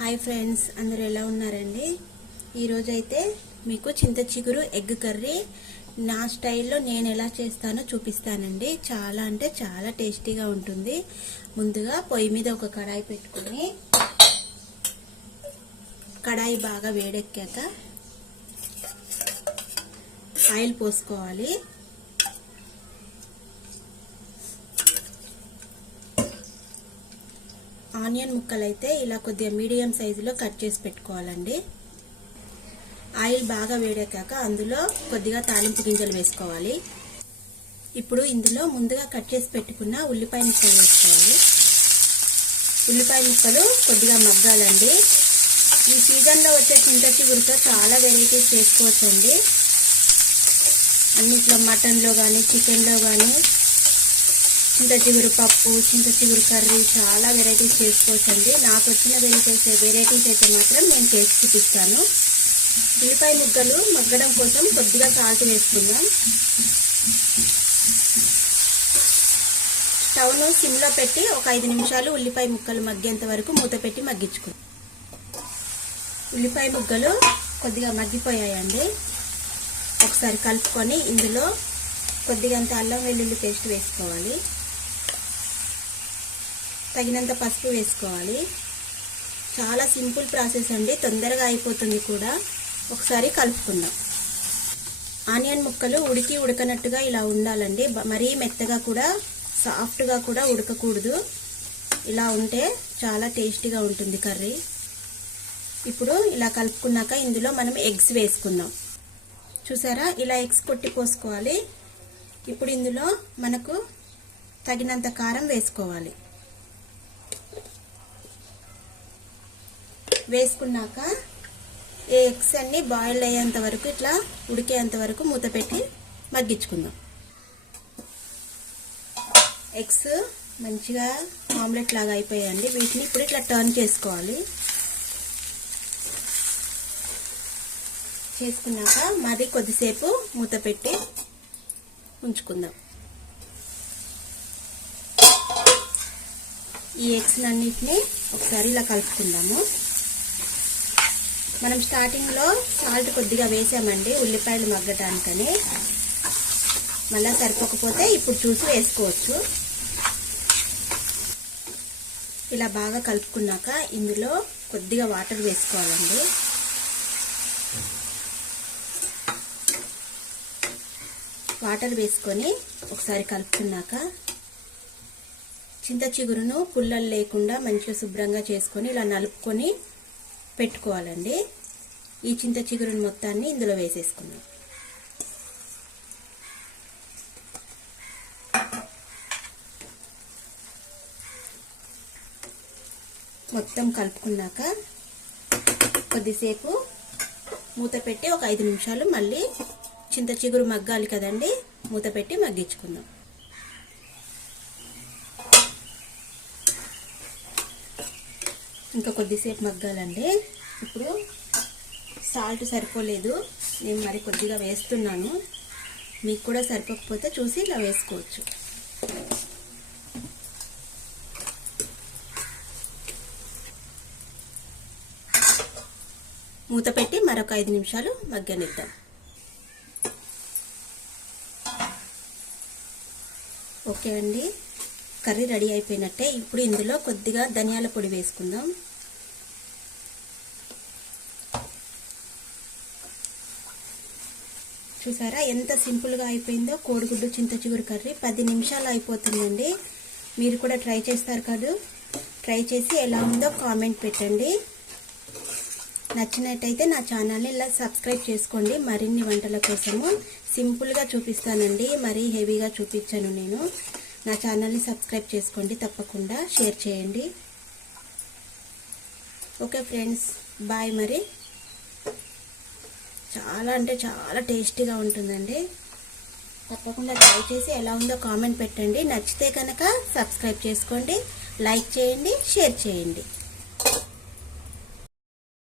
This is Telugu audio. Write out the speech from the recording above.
హాయ్ ఫ్రెండ్స్ అందరు ఎలా ఉన్నారండి? ఈరోజైతే మీకు చింత చిగురు ఎగ్ కర్రీ నా స్టైల్లో నేను ఎలా చేస్తానో చూపిస్తానండి. చాలా అంటే చాలా టేస్టీగా ఉంటుంది. ముందుగా పొయ్యి మీద ఒక కడాయి పెట్టుకొని కడాయి బాగా వేడెక్కాక ఆయిల్ పోసుకోవాలి. ఆనియన్ ముక్కలు అయితే ఇలా కొద్దిగా మీడియం సైజులో కట్ చేసి పెట్టుకోవాలండి. ఆయిల్ బాగా వేడెక్కాక అందులో కొద్దిగా తాలింపు గింజలు వేసుకోవాలి. ఇప్పుడు ఇందులో ముందుగా కట్ చేసి పెట్టుకున్న ఉల్లిపాయ ముక్కలు వేసుకోవాలి. ఉల్లిపాయ ముక్కలు కొద్దిగా మగ్గాలండి. ఈ సీజన్లో వచ్చే చింత చిగురుతో చాలా వెరైటీస్ చేసుకోవచ్చండి. అన్నిట్లో మటన్లో కానీ చికెన్లో కానీ చింత చిగురు పప్పు చింత చిగురు కర్రీ చాలా వెరైటీస్ చేసుకోవచ్చండి. నాకు వచ్చిన వెరైటీస్ వెరైటీస్ అయితే మాత్రం నేను చేసి చూపిస్తాను. ఉల్లిపాయ ముగ్గలు మగ్గడం కోసం కొద్దిగా సాల్ట్ వేసుకుందాం. స్టవ్ను సిమ్లో పెట్టి ఒక ఐదు నిమిషాలు ఉల్లిపాయ ముక్కలు మగ్గేంత వరకు మూత పెట్టి మగ్గించుకుందాం. ఉల్లిపాయ ముగ్గలు కొద్దిగా మగ్గిపోయాయండి. ఒకసారి కలుపుకొని ఇందులో కొద్దిగంత అల్లం వెల్లుల్లి పేస్ట్ వేసుకోవాలి. తగినంత పసుపు వేసుకోవాలి. చాలా సింపుల్ ప్రాసెస్ అండి. తొందరగా అయిపోతుంది కూడా. ఒకసారి కలుపుకుందాం. ఆనియన్ ముక్కలు ఉడికి ఉడకనట్టుగా ఇలా ఉండాలండి. మరీ మెత్తగా కూడా సాఫ్ట్గా కూడా ఉడకకూడదు. ఇలా ఉంటే చాలా టేస్టీగా ఉంటుంది కర్రీ. ఇప్పుడు ఇలా కలుపుకున్నాక ఇందులో మనం ఎగ్స్ వేసుకుందాం. చూసారా? ఇలా ఎగ్స్ కొట్టి పోసుకోవాలి. ఇప్పుడు ఇందులో మనకు తగినంత కారం వేసుకోవాలి. వేసుకున్నాక ఈ ఎగ్స్ అన్ని బాయిల్ అయ్యేంత వరకు ఇట్లా ఉడికేంత వరకు మూత పెట్టి మగ్గించుకుందాం. ఎగ్స్ మంచిగా ఆమ్లెట్ లాగా అయిపోయాయండి. వీటిని ఇప్పుడు ఇట్లా టర్న్ చేసుకోవాలి. చేసుకున్నాక మాది కొద్దిసేపు మూత పెట్టి ఉంచుకుందాం. ఈ ఎగ్స్ అన్నిటిని ఒకసారి ఇలా కలుపుకుందాము. మనం స్టార్టింగ్లో సాల్ట్ కొద్దిగా వేసామండి ఉల్లిపాయలు మగ్గటానికని. మళ్ళీ సరిపోకపోతే ఇప్పుడు చూసి వేసుకోవచ్చు. ఇలా బాగా కలుపుకున్నాక ఇందులో కొద్దిగా వాటర్ వేసుకోవాలండి. వాటర్ వేసుకొని ఒకసారి కలుపుకున్నాక చింత చిగురును పుల్లలు లేకుండా మంచిగా శుభ్రంగా చేసుకొని ఇలా నలుపుకొని పెట్టుకోవాలండి. ఈ చింత చిగురుని మొత్తాన్ని ఇందులో వేసేసుకుందాం. మొత్తం కలుపుకున్నాక కొద్దిసేపు మూత పెట్టి ఒక ఐదు నిమిషాలు మళ్ళీ చింత చిగురు మగ్గాలి కదండి మూత పెట్టి మగ్గించుకుందాం. ఇంకా కొద్దిసేపు మగ్గాలండి ఇప్పుడు సాల్ట్ సరిపోలేదు. నేను మరి కొద్దిగా వేస్తున్నాను. మీకు కూడా సరిపోకపోతే చూసి ఇలా వేసుకోవచ్చు. మూత పెట్టి మరొక ఐదు నిమిషాలు మగ్గనిద్దాం. ఓకే అండి. కర్రీ రెడీ అయిపోయినట్టే. ఇప్పుడు ఇందులో కొద్దిగా ధనియాల పొడి వేసుకుందాం. చూసారా? ఎంత సింపుల్గా అయిపోయిందో. కోడిగుడ్డు చింతచిగురు కర్రీ పది నిమిషాలు అయిపోతుందండి. మీరు కూడా ట్రై చేస్తారు కాదు. ట్రై చేసి ఎలా ఉందో కామెంట్ పెట్టండి. నచ్చినట్టయితే నా ఛానల్ని ఇలా సబ్స్క్రైబ్ చేసుకోండి. మరిన్ని వంటల కోసము సింపుల్గా చూపిస్తానండి. మరీ హెవీగా చూపించాను నేను. నా ఛానల్ని సబ్స్క్రైబ్ చేసుకోండి. తప్పకుండా షేర్ చేయండి. ఓకే ఫ్రెండ్స్ బాయ్ మరి. చాలా అంటే చాలా టేస్టీగా ఉంటుందండి. తప్పకుండా ట్రై చేసి ఎలా ఉందో కామెంట్ పెట్టండి. నచ్చితే కనుక సబ్స్క్రైబ్ చేసుకోండి లైక్ చేయండి షేర్ చేయండి.